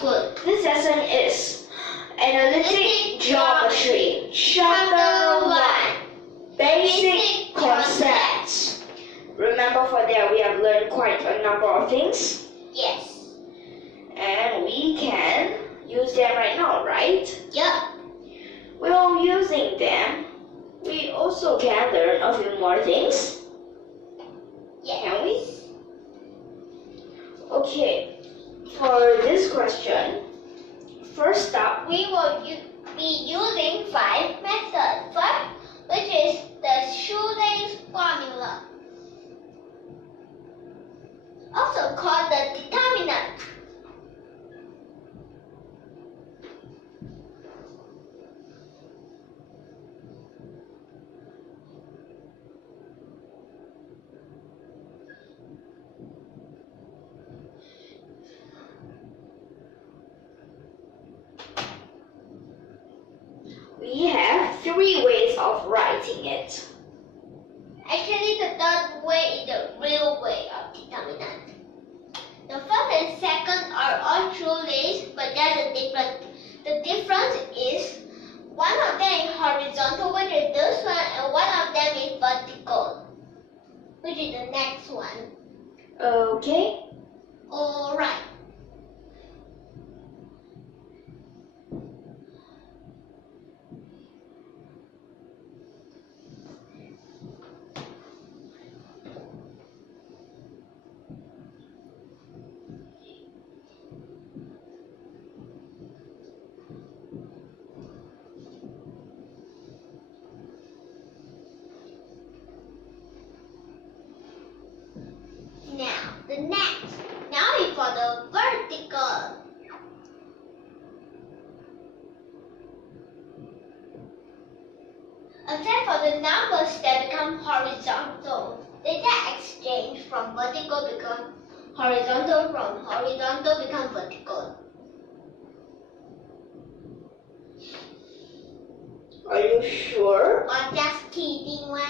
School. This lesson is Analytic Geometry, Chapter 1, Basic Concepts. Remember, for that we have learned quite a number of things. Yes. And we can use them right now, right? Yep. While using them, we also can learn a few more things. Yeah. Can we? Okay. For this question, first up, We will be using 5 methods. First, which is the shoelace formula, also called the determinant. we have 3 ways of writing it. Actually, the third way is the real way of determinant. The first and second are all shoelace, but there's a difference. The difference is one of them is horizontal, which is this one, and one of them is vertical, which is the next one. Okay. Alright. Now is for the vertical. Except for the numbers that become horizontal, they get exchanged from vertical become horizontal, from horizontal become vertical. Are you sure? Or just kidding one.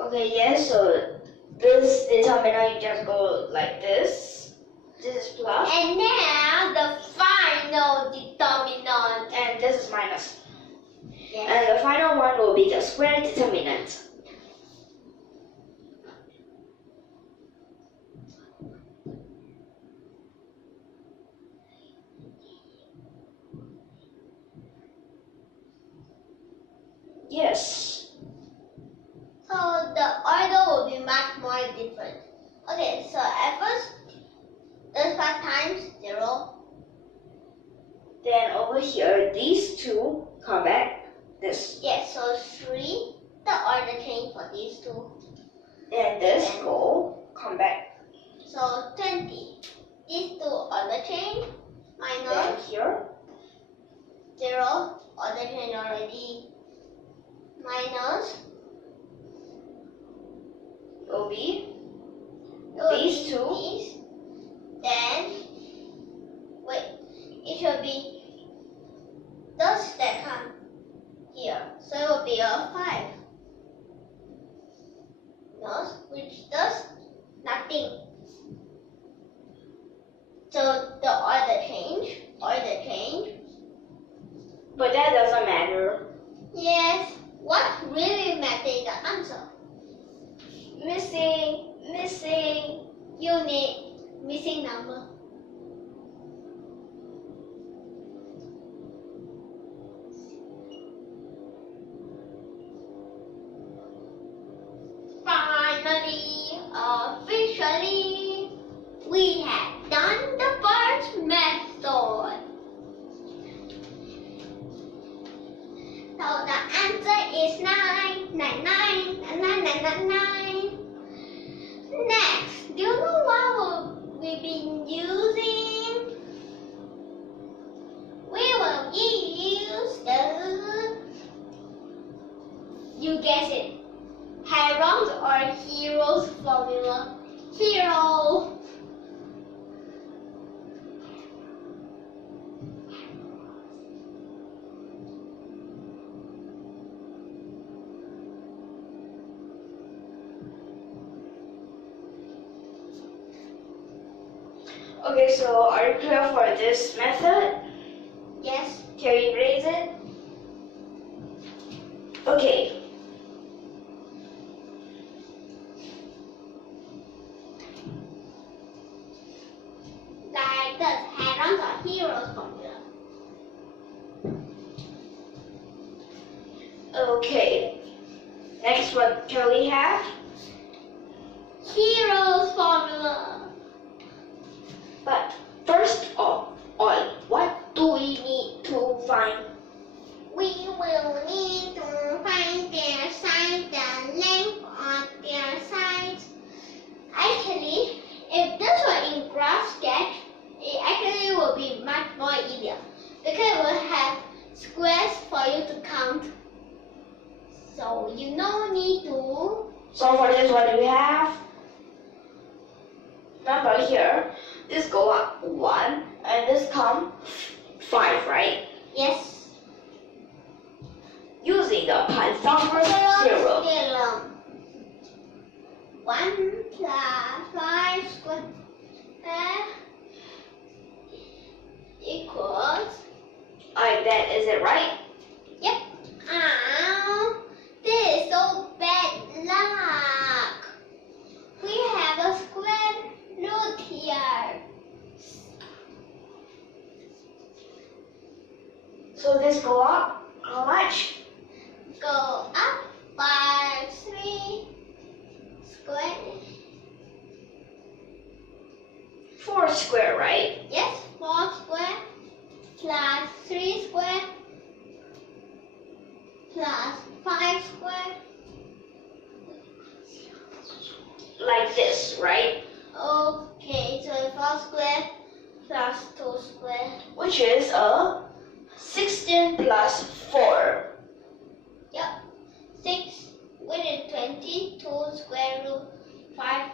Okay, yes, so this determinant, you just go like this. This is plus. And now the final determinant. And this is minus. Yes. And the final one will be the square determinant. Yes. So the order will be much more different. Okay, so at first, this 5 times 0. Then over here, these two come back. This. Yes, so 3, the order change for these two. And this go come back. So 20. These two order change, Then minus here. 0, order change already, minus Will be will these be two. these. Then, wait, it should be those that come here. So it will be a 5. Those, which does nothing. So the order change. But that doesn't matter. Yes, what really matters is the answer. Missing unit, missing number. Finally, officially, we have done the first method. So the answer is 9, 9, 9, 9, 9, 9, 9. Next, do you know what we've been using? We formula. Hero. Okay, so are you clear for this method? Yes. Can you erase it? Okay. Like the Heron's or Hero's formula. Okay. Next, what can we have? Hero's formula. But first of all, what do we need to find? We will need to find their size, the length of their sides. Actually, if this were in graph sketch, it actually will be much more easier because it will have squares for you to count. So you don't need to. So for this, what do we have? Remember here, this go up 1 and this come 5, right? Yes. Using the Pythagoras theorem. 1 plus 5 squared equals. Like that, is it right? Yep. This is so bad luck. We have a square root here. So this go up how much? Go up by 3 square. 4 square, right? Yes, 4 square plus 3 square plus 5 square. Like this, right? Okay, so 4 square plus 2 square. Which is a 16 plus 4. Yep. 6 with 22 square root 5.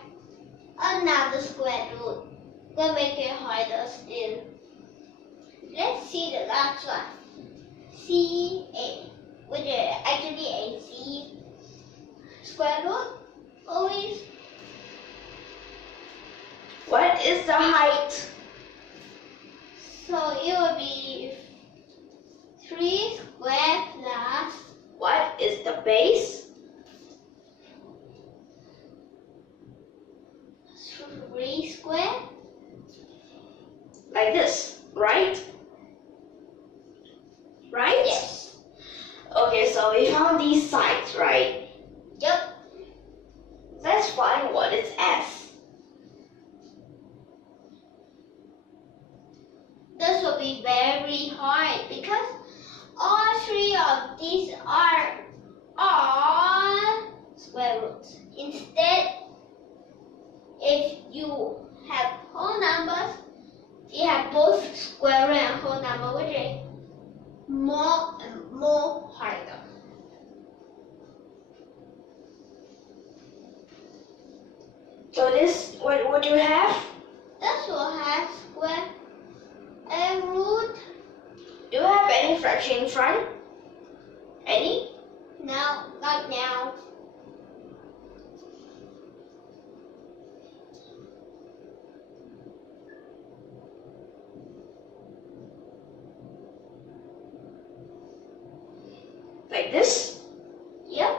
Another square root. We'll make it harder still. Let's see the last one. C8, which is actually a C square root always. What is the height? So it will be 3 square plus. What is the base? 3 square. Like this, right? Right? Yes. Okay, so we found these sides, right? Yep. Let's find what is S. This will be very hard because all 3 of these are all square roots. Instead, if you have whole numbers, you have both square root and whole number, which is more and more harder. So this, what do you have? This will have square and root. Do you have any fraction in front? Any? No, not now. Like this? Yep.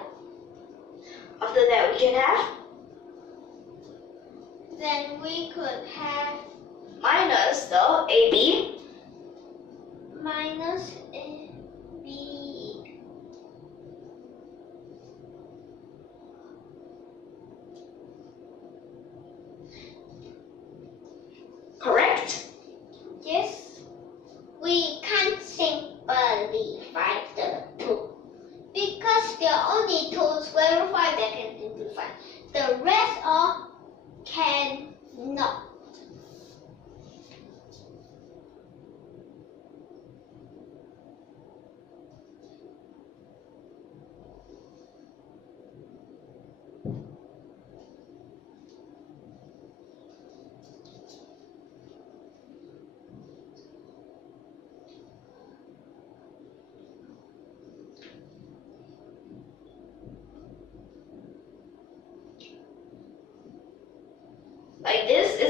After that, we can have Then we could have minus the AB. minus B. Correct? Yes, we can't simply find the 2 because there are only 2 square root 5 that can simplify. The rest all cannot.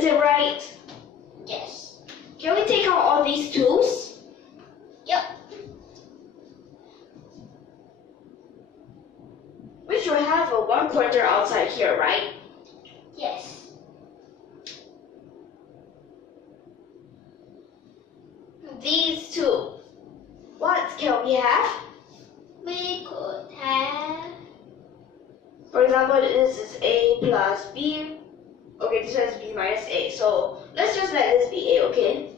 Is it right? Yes. Can we take out all these 2's? Yep. We should have a 1/4 outside here, right? Yes. These 2. What can we have? We could have. For example, this is A plus B. Okay, this is B minus A. So let's just let this be A, okay?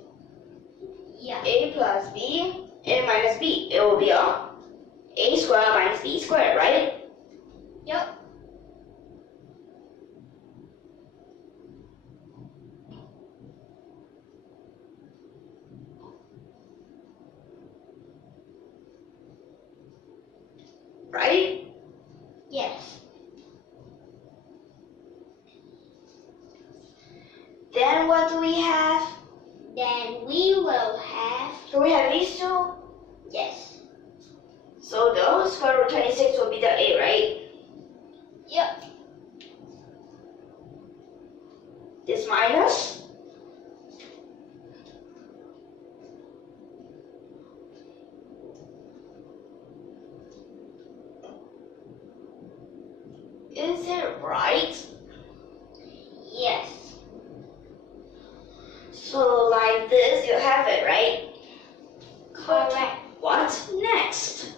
Yeah. A plus B, A minus B. It will be a squared minus B squared, right? Yep. Right? Yes. Then what do we have? Then we will have. So we have these 2. Yes. So the square root 26 will be the A, right? Yep. This minus. Is it right? Yes. So like this, you have it, right? Correct. What next?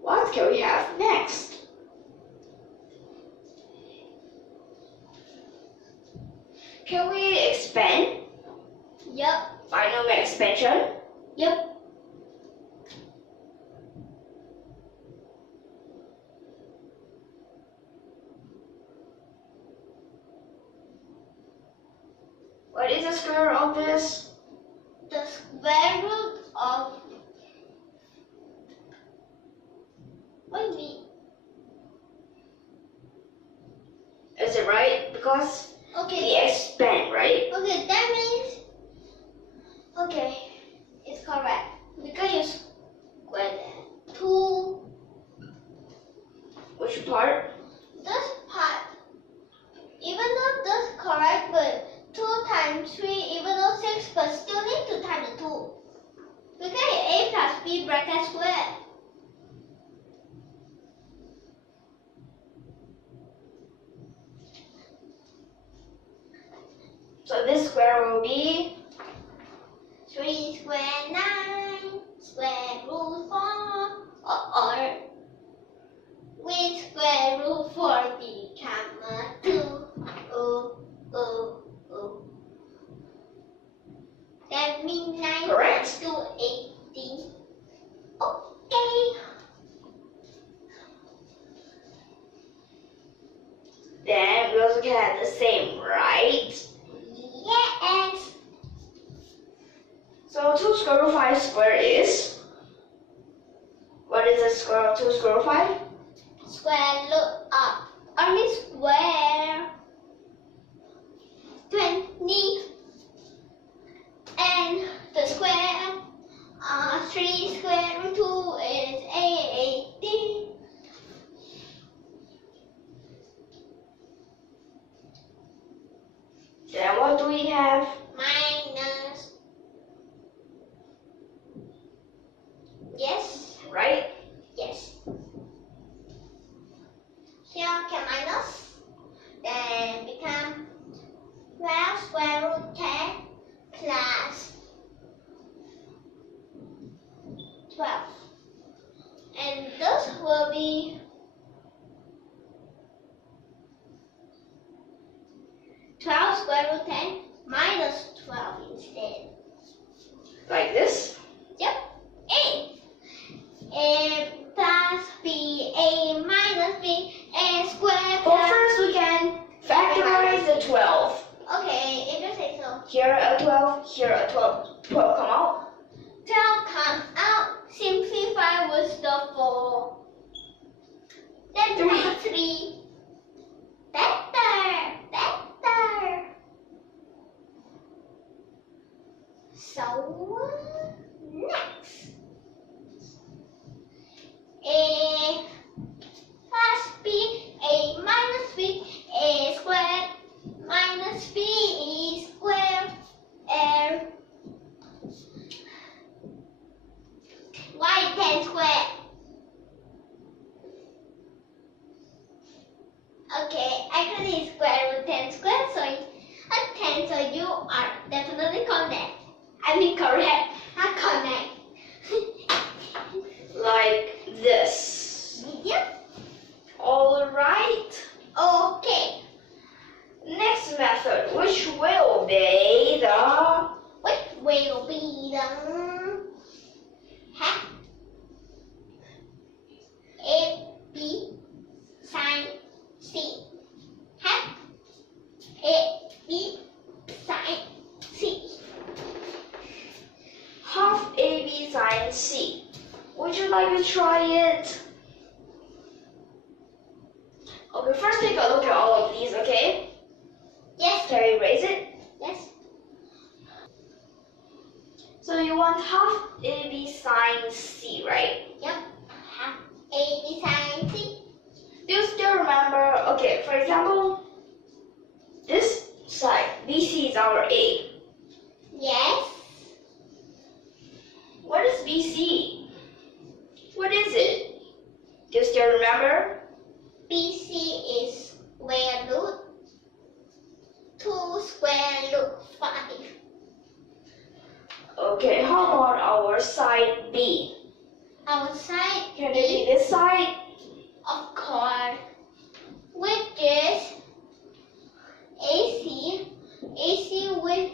What can we have next? Can we expand? Yep. Binomial expansion? Yep. What is the square root of this? The square root of. What do you mean? Is it right? Because Okay. we expand, right? Okay, that means. Okay, it's correct. Because you square that. 2. Which part? This part. Even though this correct, but 2 times 3, even though 6, but still need 2 times 2. Because A plus B bracket square. So this square will be 3 square 9, square root 4, or with square root 4 become a 2. That means 9 Correct. to 18. Okay. Then we also can have the same, right? Yes. So 2 square root 5 square is? What is the square of 2 square root 5? Square root of only square 20 and the square 3 square root 2 is 18. Then what do we have? Minus. Yes. Right? Yes. Here can minus. Then become 12 square root 10 plus 12. And this will be 12 square root 10 minus 12 instead. Like this? Yep. A plus B, A minus B, A squared But plus. first we can factorize the 12. Okay, if you say so. Here a 12, here a 12. 12 come out. 12 comes out. Simplify with the 4. Then Three. become 3. Better. So, next. A plus B, A minus B, A squared minus B half A, B, sin C. Half A, B, sin C. Half AB sine C. Would you like to try it? Okay, first take a look at all of these, okay? Yes. Can we erase it? Yes. So you want half AB sine C, right? Yep. Half A, B, sin C. Do you still remember? Okay, for example, this side, BC is our A. Yes. What is BC? What is it? Do you still remember? BC is square root 2 square root 5. Okay, how about our side B? Our side Can it be this side? of course, which is AC. AC, which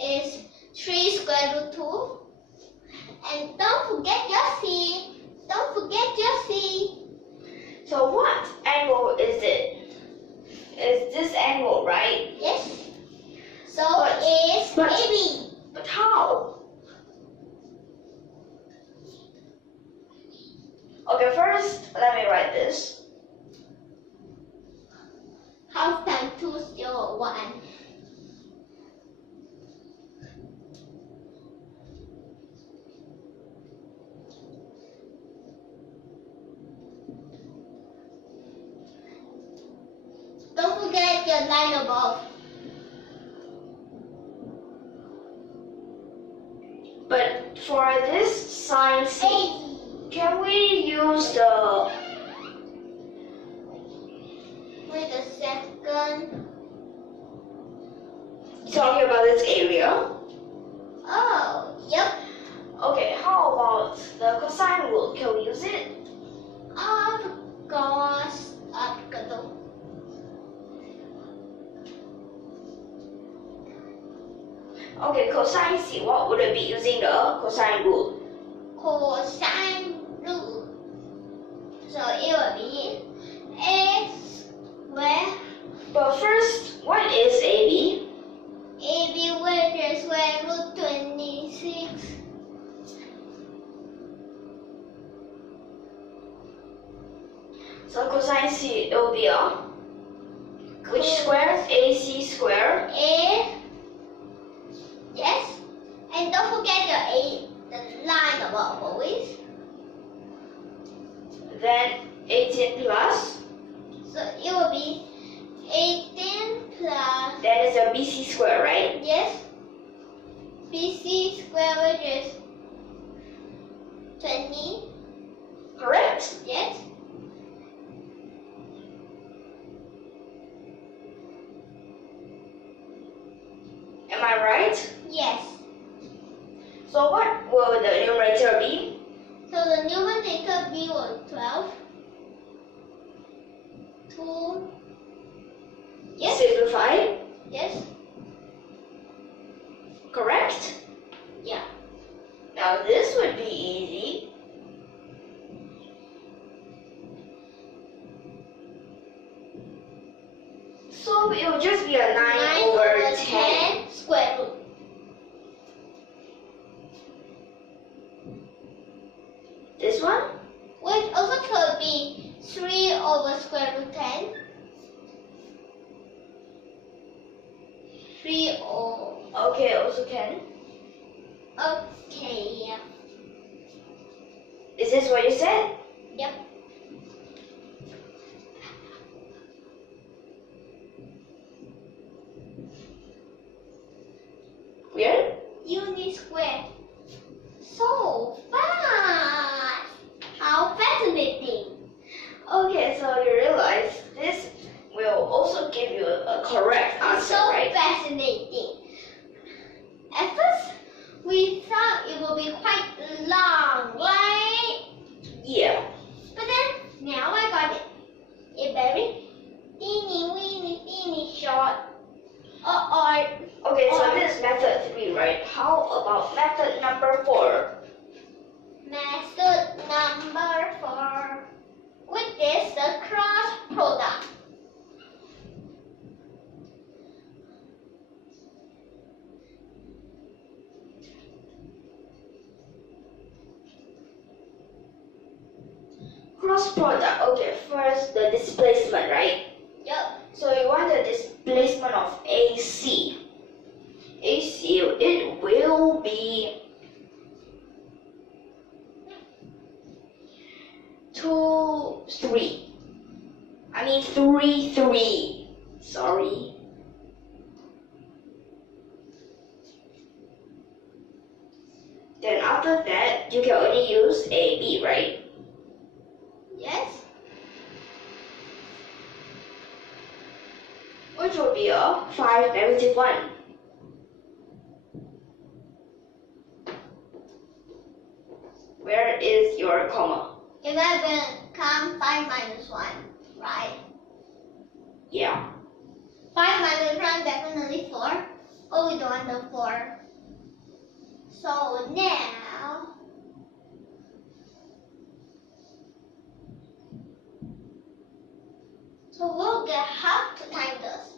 is 3 square root 2. And don't forget your C. Don't forget your C. So what angle is it? It's this angle, right? Yes. So But- it's but- AB. But how? Okay, first, let me write this. Half times 201. Don't forget your line above. But for this sine C, Hey, can we use the... wait a second. Talking about this area? Oh, yep. Okay, how about the cosine rule? Can we use it? Of course, applicable. Okay, cosine C, what would it be using the cosine rule? Cosine rule. So it will be A square But first, what is AB? AB, which is square root 26. So cosine C, it will be a which square? AC square. A. Yes. And don't forget the line above always. Then 18 plus. So it will be 18 plus, That is a BC square, right? yes, BC square, which is 20. Correct? Yes. Am I right? Yes. So what will the numerator be? So the numerator B was 12. 2. Yes. Simplify. Yes. Correct? Yeah. Now this would be easy. So it will just be a 9 over 10. square root. This one? Which also could be 3 over square root 10. 3 over. Okay, also can. Okay, yeah. Is this what you said? Yep. Weird? Unit square. So fast! How fascinating! Okay, so you realize this will also give you a correct answer, So right? fascinating. At first, we thought it would be quite long, right? Yeah. But then, now I got it. A very teeny weeny short. Or Okay, so this is method 3, right? How about method number 4? Method number 4, which is the cross product. Cross product. Okay, first the displacement, right? Yup. So you want the displacement of AC. AC, it will be 2, 3. I mean 3, 3. Sorry. Then after that, you can only use AB, right? Yes. Which will be a 5, -1. Where is your comma? 11 come 5 minus 1, right? Yeah. 5 minus 1 definitely 4. Oh, we don't want the 4. So now, so we'll get half to time this.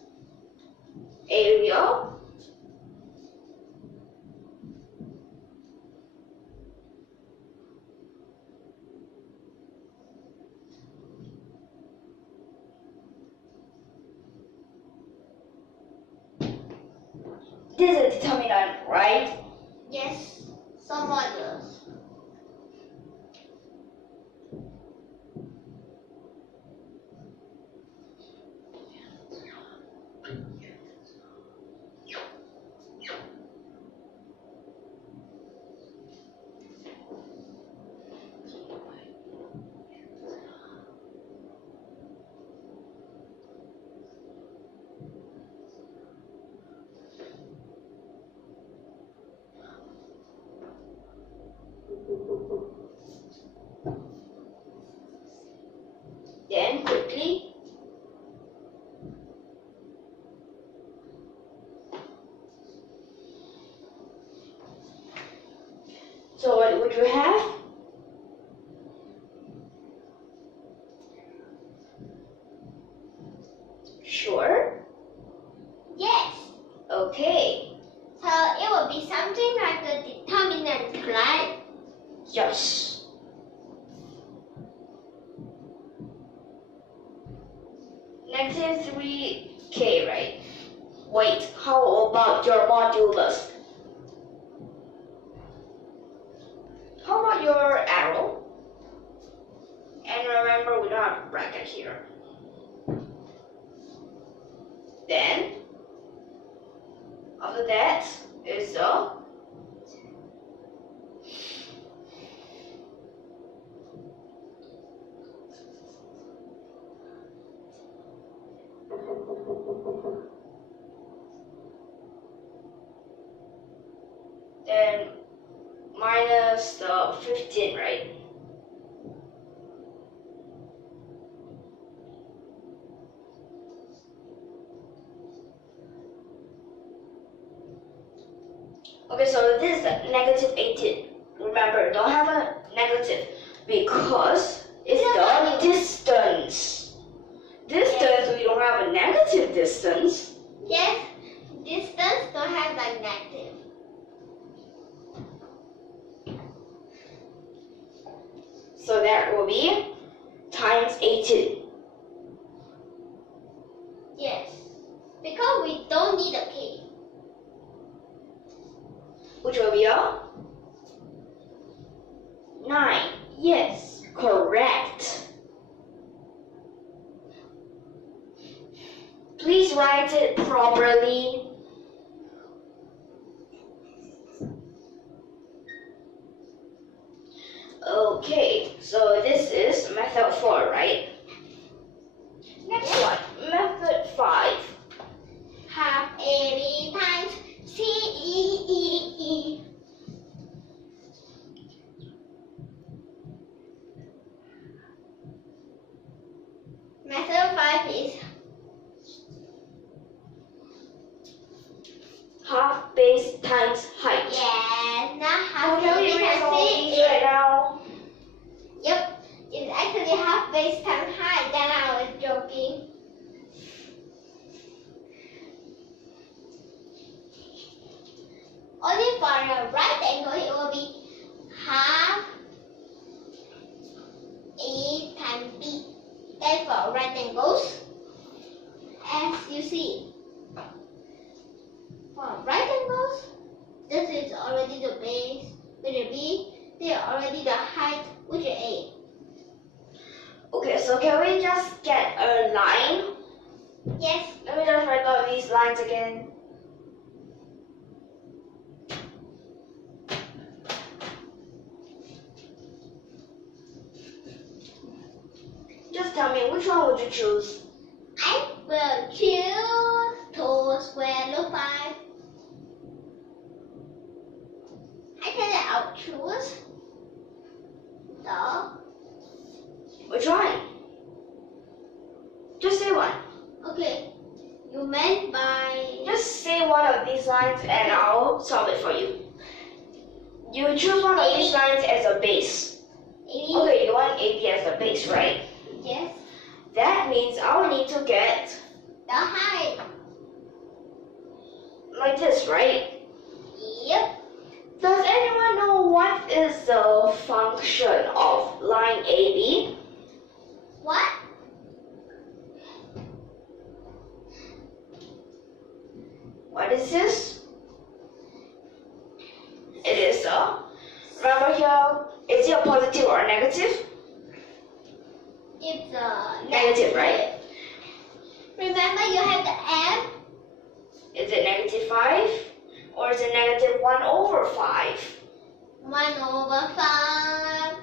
Area. This is a determinant, right? Yes, some modulus. Then quickly, so what would you have? Sure. Yes. Okay. So it will be something like a determinant, right? Yes. -3k, right? Wait, how about your modulus? How about your arrow? And remember, we don't have a bracket here. Then, after that is a then minus the 15, right? Okay, so this is -18. Remember, don't have a negative because it's the distance. Distance, we don't have a negative distance. Yes, distance don't have like negative. So that will be times 18. Yes, because we don't need a k. Which will be a 9. Yes, correct. Please write it properly. Okay, so this is method 4, right? Next one, method 5. Half AB times CEE. Method 5 is already have base times height, then I was joking. Only for a right angle, it will be half A times B. Then for right angles, as you see, for right angles, this is already the base, which is B. They are already the height, which is A. Okay, so can we just get a line? Yes. Let me just write out these lines again. Just tell me, which one would you choose? I will choose 2 square root 5. Actually, I'll choose the. Which one? Just say one. Okay, you meant by. Just say one of these lines and I'll solve it for you. You choose one of these lines as a base. AB. Okay, you want AB as the base, right? Yes. That means I'll need to get The height. like this, right? Yep. Does anyone know what is the function of line AB? What? What is this? It is a, remember here, is it a positive or a negative? It's a Negative, right? Remember, you have the M. Is it negative 5 or is it negative 1 over 5? 1 over 5.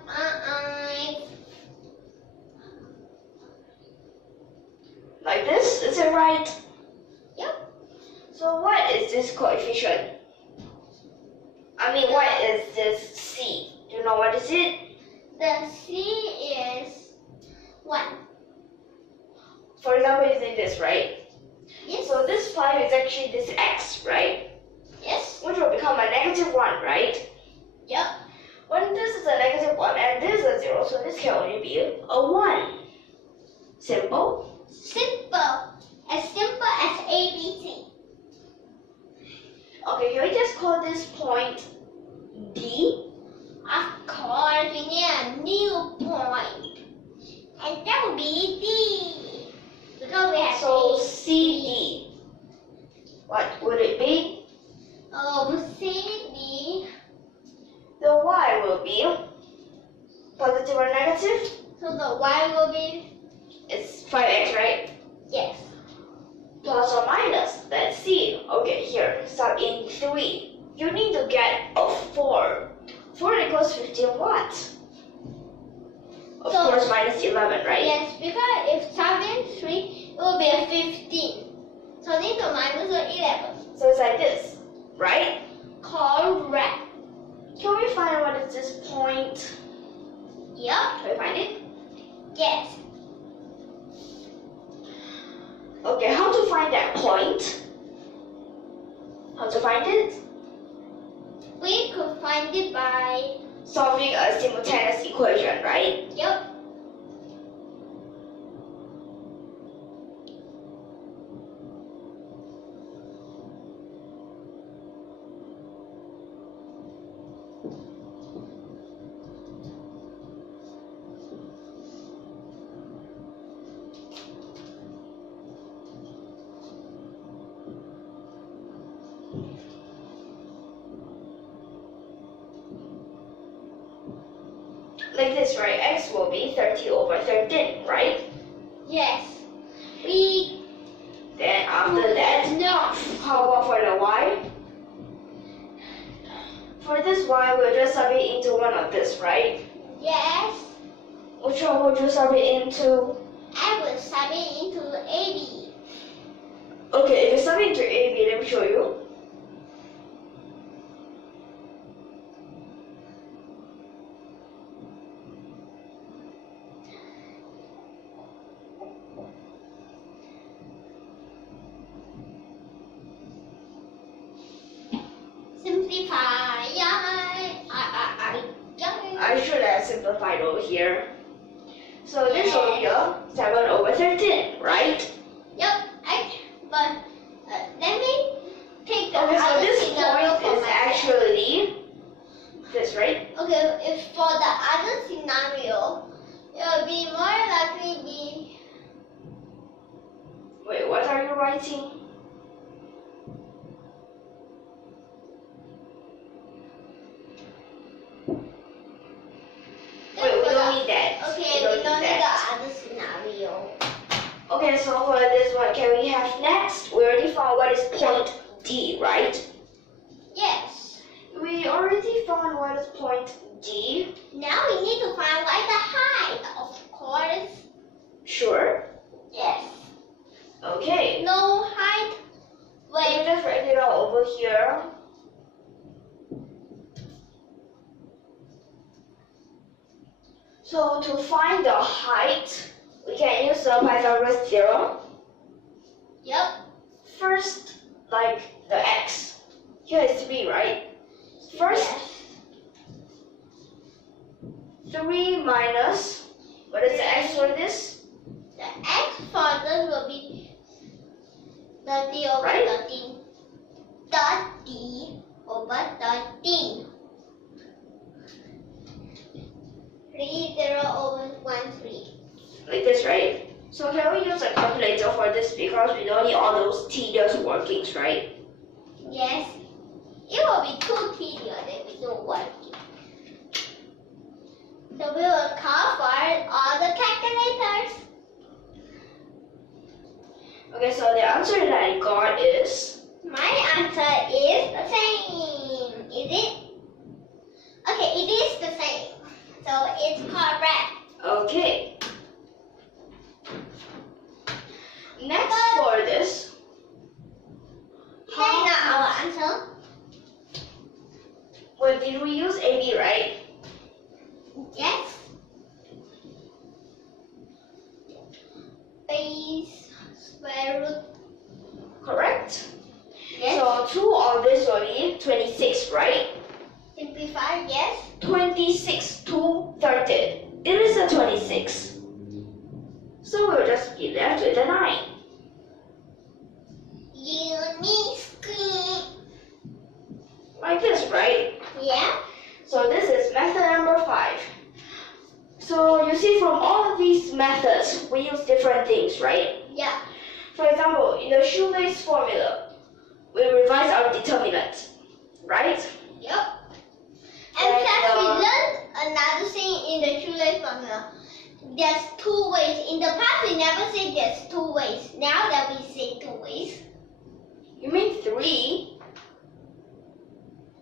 Like this, is it right? Yep. So what is this coefficient? I mean, what is this C? Do you know what is it? The C is 1. For example, using this, right? Yes. So this 5 is actually this X, right? Yes. Which will become a negative 1, right? Yep. When this is a negative 1 and this is a 0, so this can only be a 1. Simple. Simple. As simple as ABC. Okay, can we just call this point D? Of course, we need a new point. And that will be D. Because we have So A. CD. What would it be? CD. The Y will be positive or negative? So the Y will be. It's 5x, right? Yes. Plus or minus, let's see. Okay, here, sub in 3. You need to get a 4. 4 equals 15 what? Of So- course, minus 11, right? Yes, because if sub in 3, it will be a 15. So need to minus 11. So it's like this, right? Correct. Can we find what is this point? Yep. Can we find it? Yes. Okay, how to find that point? How to find it? We could find it by. Solving a simultaneous equation, right? Yep. Like this, right? X will be 30 over 13, right? Yes. We. Then after that, No. how about for the Y? For this Y, we'll just sub it into one of this, right? Yes. Which one would you sub it into? I will sub it into AB. Okay, if you sub it into AB, let me show you. Simplify. I should have simplified over here. So this will be a 7/13, right? Yep. But let me take the Okay, so other this scenario point for is myself. actually this, right? Okay, if for the other scenario, it will be more likely be. Wait, what are you writing? Wait, we don't need that. Okay, we don't need the other scenario. Okay, so for this one, can we have next? We already found what is point D, right? Yes. We already found what is point D. Now we need to find what is the height, of course. Sure. Yes. Okay. No height. Let me Wait. just write it out over here. So to find the height, we can use the Pythagoras theorem. Yep. First, like the x. Here is 3, right? First, Yes. 3 minus, what is the x for this? The x for this will be 30 over Right. 13. 30 over 13. 30 over 13. Like this, right? So can we use a calculator for this because we don't need all those tedious workings, right? Yes. It will be too tedious if we don't work it. So we will call for all the calculators. Okay, so the answer that I got is, My answer is the same. Is it? Okay, it is the same. So it's correct. okay. Next for this, That's not our answer. well, did we use AB, right? Yes. Base square root. Correct? Yes. So 2 of this will be 26, right? Simplify. Yes. 26 to 30. It is a 26. So we'll just be left with a 9. Unique. Like this, right? Yeah. So this is method number 5. So you see from all of these methods, we use different things, right? Yeah. For example, in the shoelace formula, we revise our determinant, right? Yep. And And, plus we learned another thing in the shoelace formula. There's 2 ways. In the past we never said there's 2 ways. Now that we say 2 ways. You mean 3?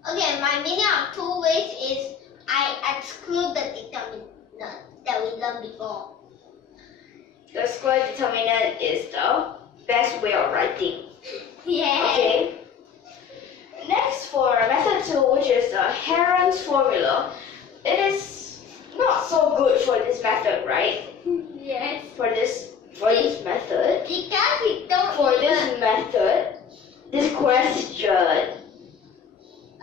Okay, my meaning of 2 ways is I exclude the determinant that we learned before. The square determinant is the best way of writing. Yeah. Okay. Next for method 2, which is the Heron's formula, it is not so good for this method, right? Yes. For this method. Because we don't For even... this method, this question.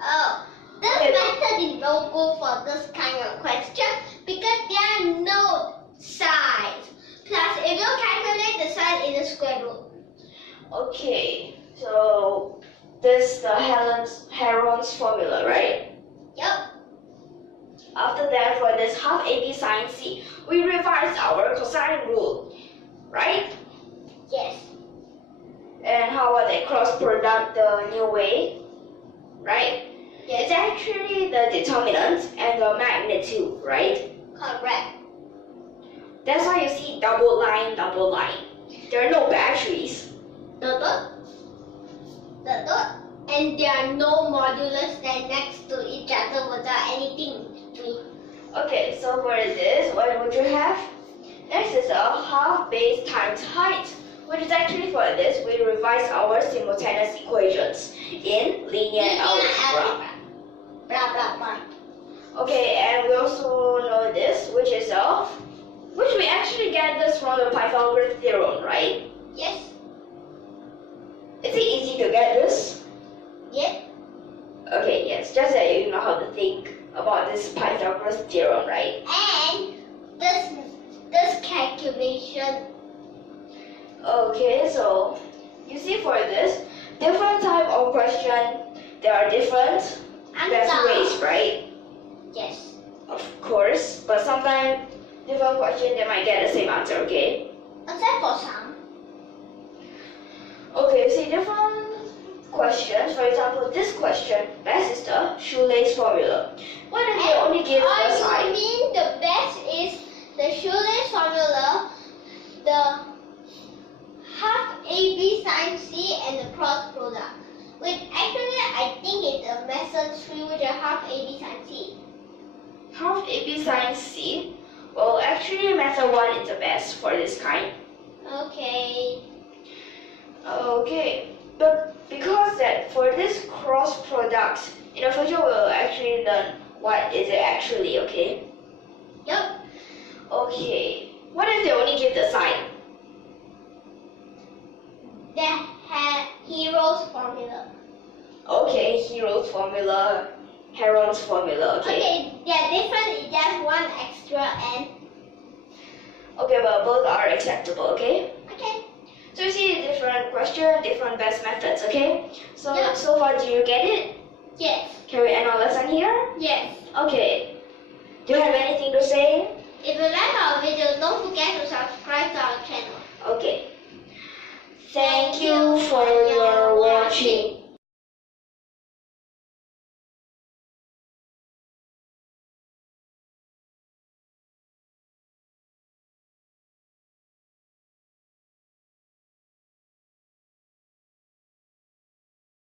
Oh, this Okay. method is no good for this kind of question because there are no sides. Plus, if you calculate the side in the square root. Okay, so this is the Heron's formula, right? Yep. After that, for this half AB sine C, we revise our cosine rule, right? Yes. And how about the cross product the new way, right? Yes. It's actually the determinant and the magnitude, right? Correct. That's why you see double line, double line. There are no batteries. The dot. And there are no modulus that next to each other without anything between. Okay, so for this, what would you have? Next is a half base times height, which is actually for this, we revise our simultaneous equations in linear algebra. Blah, blah, blah. Okay, and we also know this, which we actually get this from the Pythagoras theorem, right? Yes. Is it easy to get this? Yes. Okay, yes, just that you know how to think about this Pythagoras theorem, right? And this this calculation. Okay, so you see for this different type of question, there are different best ways, right? Yes. Of course, but sometimes different question they might get the same answer, okay? Except for some. Okay, see different questions. For example, this question, best is the shoelace formula. Why don't they only give the sign? You mean the best is the shoelace formula, the half AB sin C, and the cross product. Which actually I think it's a method 3 with a half AB sin C. Half AB sin C? Well, actually method 1 is the best for this kind. Okay. Okay, but because that for this cross product, in the future we'll actually learn what is it actually, okay? Yup. Okay, what if they only give the sign? The hero's formula. Okay, hero's formula, Heron's formula, okay? Okay, their difference is just one extra N. Okay, but both are acceptable, okay? Okay. So you see different question, different best methods, okay? So, Yeah. so far do you get it? Yes. Can we end our lesson here? Yes. Okay. Do you have anything to say? If you like our video, don't forget to subscribe to our channel.